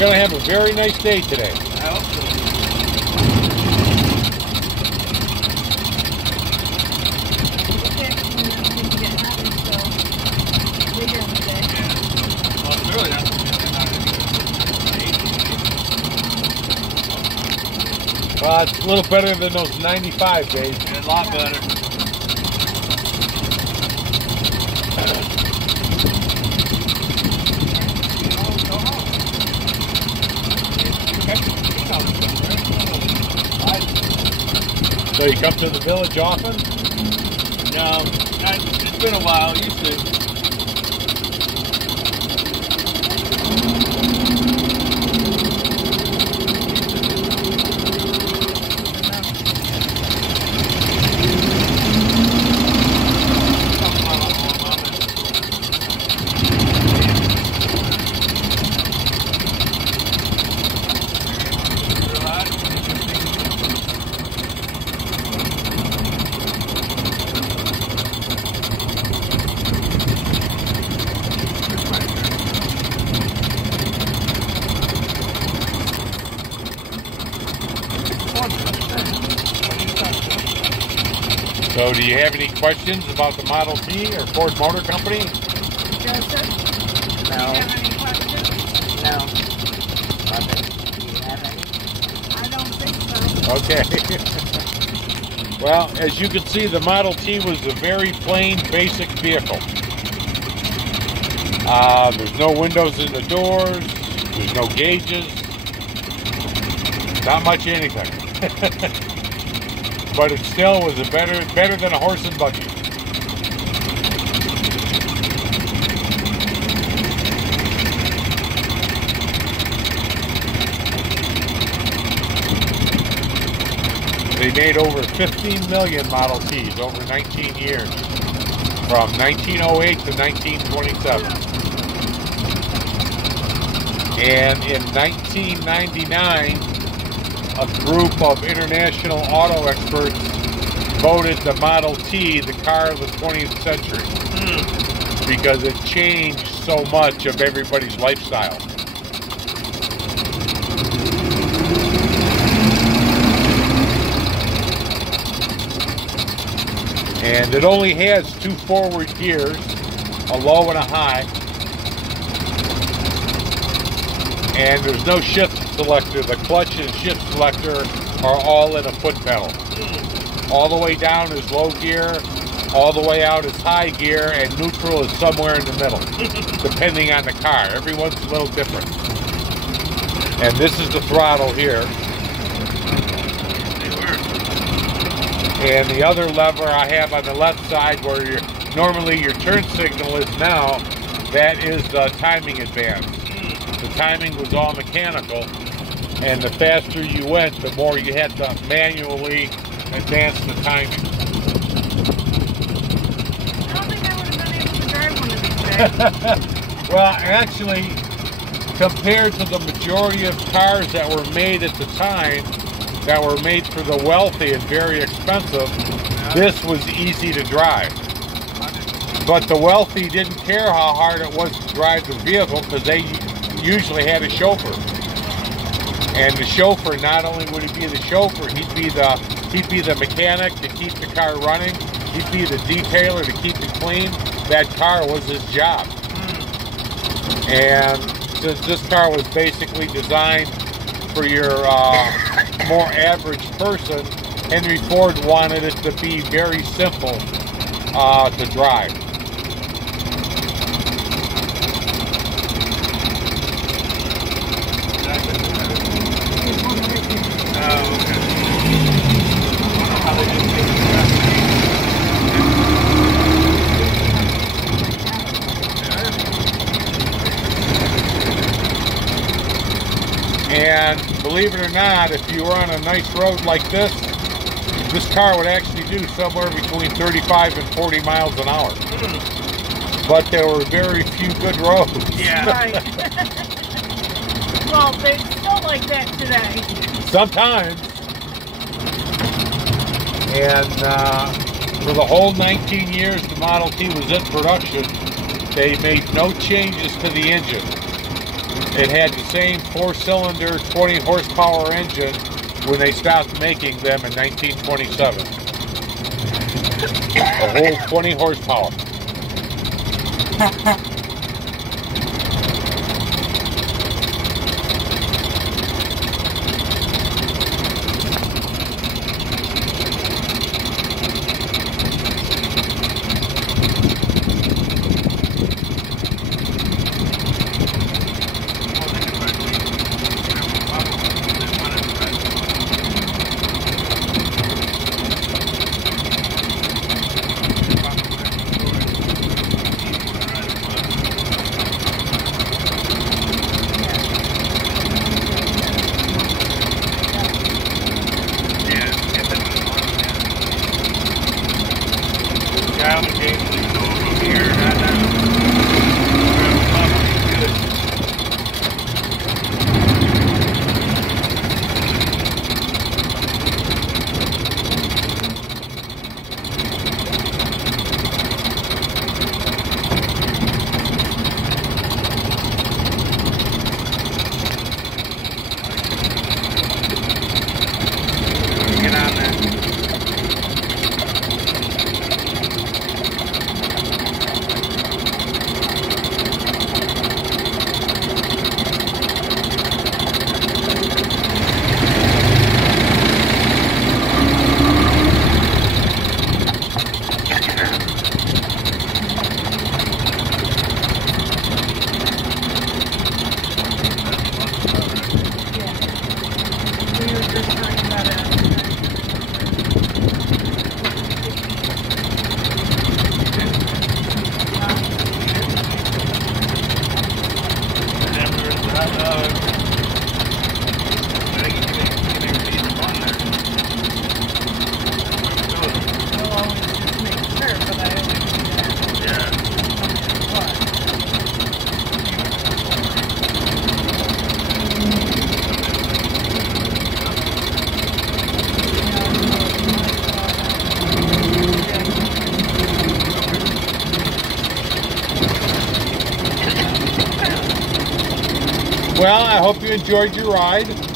going to have a very nice day today. I hope so. Well, it's a little better than those 95 days. Yeah, a lot better. So you come to the village often? No, it's been a while. Used to. So do you have any questions about the Model T or Ford Motor Company? Joseph? No. Do you have any questions? No. Nothing. Do you have any? I don't think so. Okay. Well, as you can see, the Model T was a very plain, basic vehicle. There's no windows in the doors. There's no gauges. Not much of anything. But it still was better than a horse and buggy. They made over 15 million Model Ts over 19 years, from 1908 to 1927. And in 1999, a group of international auto experts voted the Model T the car of the 20th century because it changed so much of everybody's lifestyle. And it only has 2 forward gears, a low and a high. And there's no shift selector. The clutch and shift selector are all in a foot pedal. All the way down is low gear, all the way out is high gear, and neutral is somewhere in the middle, depending on the car. Everyone's a little different. And this is the throttle here. And the other lever I have on the left side, where normally your turn signal is now, that is the timing advance. The timing was all mechanical, and the faster you went, the more you had to manually advance the timing. I don't think I would have been able to drive one of these days. Well, actually, compared to the majority of cars that were made at the time, that were made for the wealthy and very expensive, this was easy to drive. But the wealthy didn't care how hard it was to drive the vehicle because they usually had a chauffeur. And the chauffeur, not only would he be the chauffeur, he'd be the mechanic to keep the car running, he'd be the detailer to keep it clean. That car was his job. And since this car was basically designed for your more average person, Henry Ford wanted it to be very simple to drive. And believe it or not, if you were on a nice road like this car would actually do somewhere between 35 and 40 miles an hour. But there were very few good roads. Yeah. Right. Well, they're still like that today. Sometimes. And for the whole 19 years the Model T was in production, they made no changes to the engine. It had the same 4-cylinder, 20 horsepower engine when they stopped making them in 1927. A whole 20 horsepower. Well, I hope you enjoyed your ride.